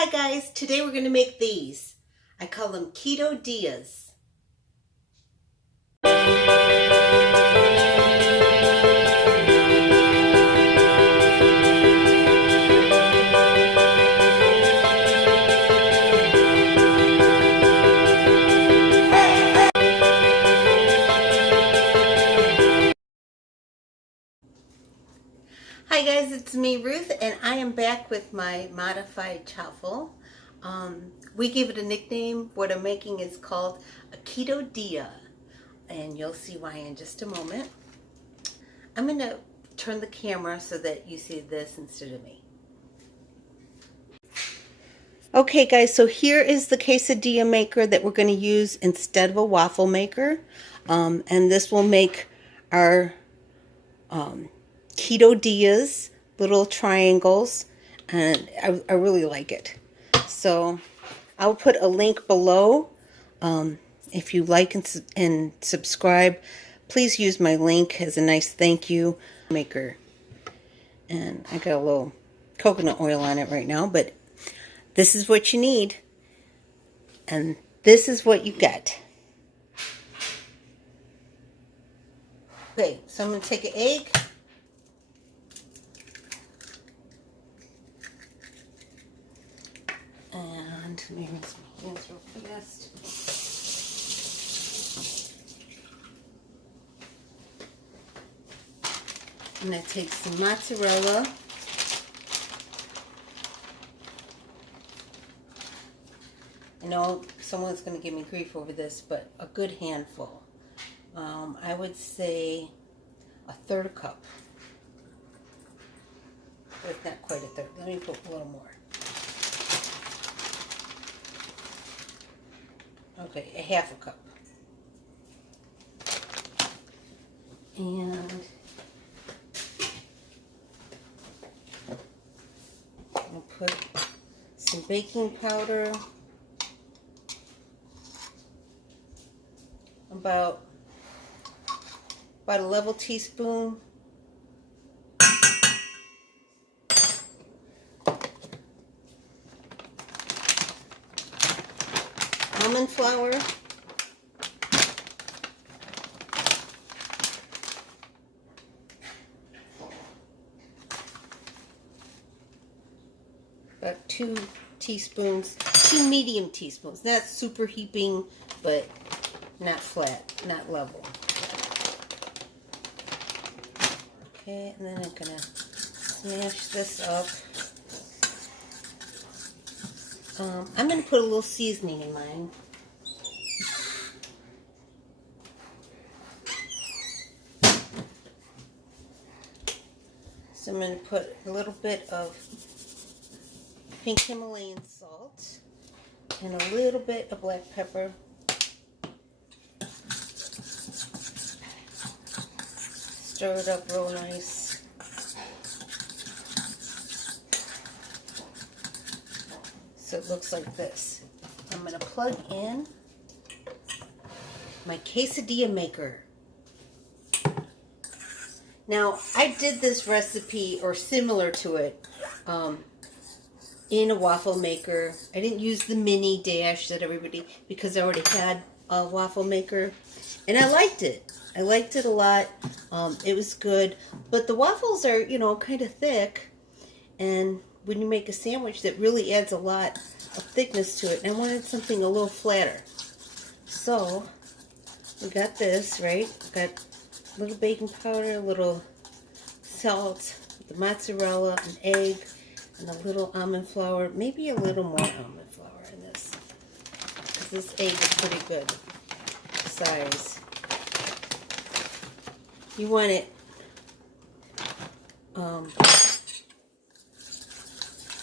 Hi guys, today we're going to make these. I call them Ketodillas. Hi guys, it's me Ruth and I am back with my modified chaffle. We gave it a nickname. What I'm making is called a Ketodilla and you'll see why in just a moment. I'm going to turn the camera so that you see this instead of me. Okay guys, so here is the quesadilla maker that we're going to use instead of a waffle maker. And this will make our Ketodillas, little triangles, and I really like it. So I'll put a link below. If you like and subscribe, please use my link as a nice thank you. Maker. And I got a little coconut oil on it right now, but this is what you need. And this is what you get. Okay, so I'm going to take an egg. And let me rinse my hands real fast. I'm going to take some mozzarella. I know someone's going to give me grief over this, but a good handful. I would say a third cup. But it's not quite a third. Let me put a little more. Okay, a half a cup. And I'll put some baking powder. About a level teaspoon. Almond flour. About 2 teaspoons, 2 medium teaspoons. Not super heaping, but not flat, not level. Okay, and then I'm gonna smash this up. I'm gonna put a little seasoning in mine. So I'm gonna put a little bit of pink Himalayan salt and a little bit of black pepper. Stir it up real nice. So it looks like this. I'm going to plug in my quesadilla maker. Now, I did this recipe, or similar to it, in a waffle maker. I didn't use the mini dash that everybody, because I already had a waffle maker. And I liked it. I liked it a lot. It was good. But the waffles are, you know, kind of thick. And when you make a sandwich, that really adds a lot of thickness to it. And I wanted something a little flatter. So, we got this, right? Got a little baking powder, a little salt, the mozzarella, an egg, and a little almond flour. Maybe a little more almond flour in this. Because this egg is pretty good size. You want it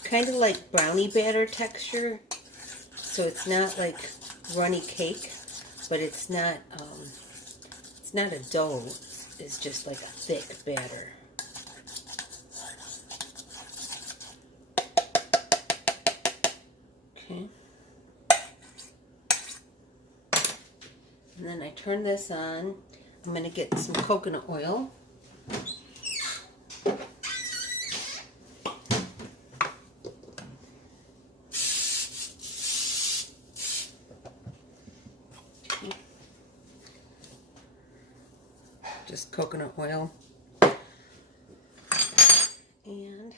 kind of like brownie batter texture, so it's not like runny cake, but it's not a dough. It's just like a thick batter. Okay. And then I turn this on. I'm going to get some coconut oil. just coconut oil. And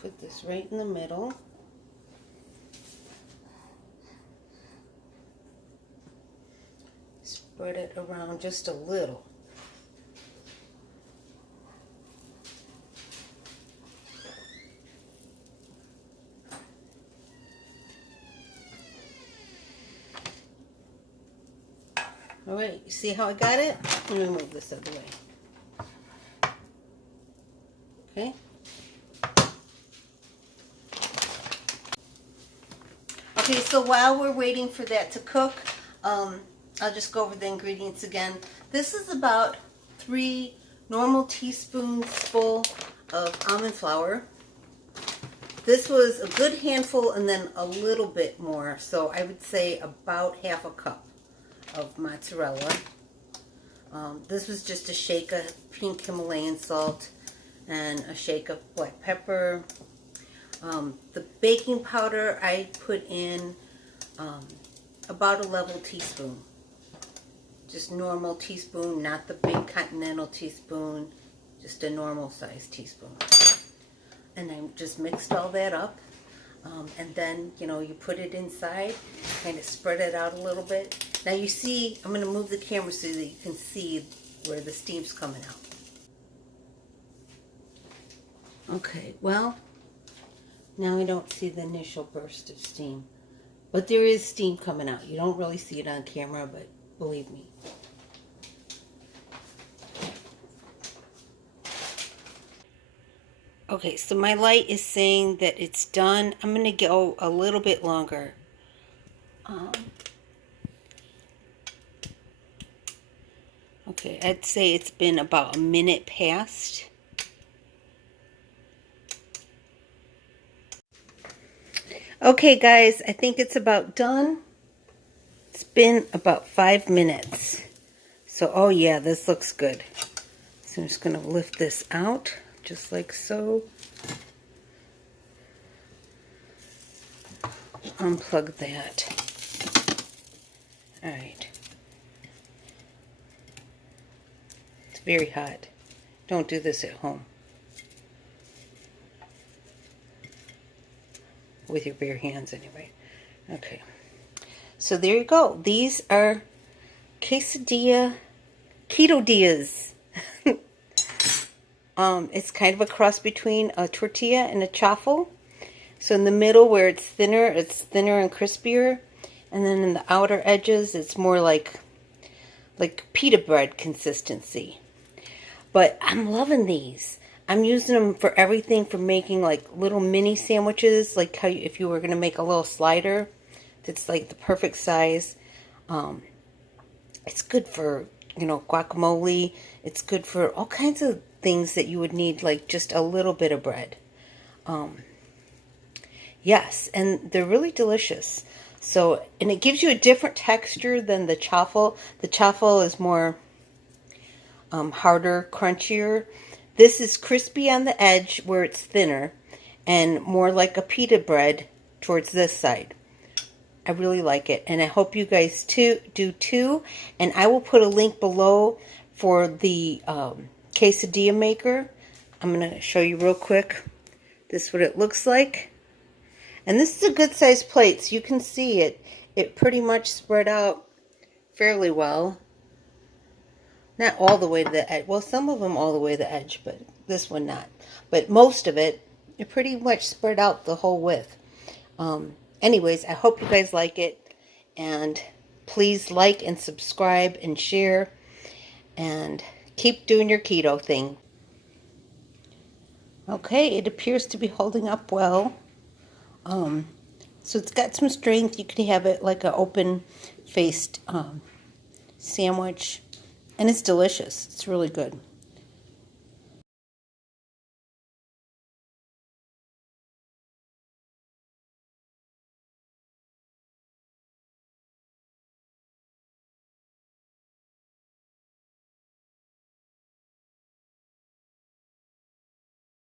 put this right in the middle. Spread it around just a little. All right, you see how I got it? Let me move this out of the way. Okay. Okay, so while we're waiting for that to cook, I'll just go over the ingredients again. This is about 3 normal teaspoons full of almond flour. This was a good handful and then a little bit more, so I would say about half a cup of mozzarella. This was just a shake of pink Himalayan salt and a shake of black pepper. The baking powder I put in about a level teaspoon. Just normal teaspoon, not the big continental teaspoon, just a normal size teaspoon. And I just mixed all that up. And then, you know, you put it inside, kind of spread it out a little bit. Now you see, I'm going to move the camera so that you can see where the steam's coming out. Okay, well, now I don't see the initial burst of steam. But there is steam coming out. You don't really see it on camera, but believe me. Okay, so my light is saying that it's done. I'm going to go a little bit longer. Okay, I'd say it's been about a minute past. Okay, guys, I think it's about done. It's been about 5 minutes. So, oh yeah, this looks good. So I'm just going to lift this out, just like so. Unplug that. Alright. It's very hot. Don't do this at home with your bare hands anyway. Okay. So there you go. These are Quesadilla Ketodillas. It's kind of a cross between a tortilla and a chaffle. So in the middle where it's thinner and crispier. And then in the outer edges, it's more like pita bread consistency. But I'm loving these. I'm using them for everything from making like little mini sandwiches, like how if you were going to make a little slider that's like the perfect size. It's good for, you know, guacamole. It's good for all kinds of things that you would need, like just a little bit of bread. Yes, and they're really delicious. So, and it gives you a different texture than the chaffle. The chaffle is more harder, crunchier. This is crispy on the edge where it's thinner and more like a pita bread towards this side. I really like it, and I hope you guys do too. And I will put a link below for the Quesadilla Maker. I'm going to show you real quick. This is what it looks like. And this is a good sized plate, so you can see it. It pretty much spread out fairly well. Not all the way to the edge. Well, some of them all the way to the edge, but this one not. But most of it pretty much spread out the whole width. Anyways, I hope you guys like it. And please like and subscribe and share. And keep doing your keto thing. Okay, it appears to be holding up well. So it's got some strength. You could have it like an open-faced sandwich. And it's delicious. It's really good.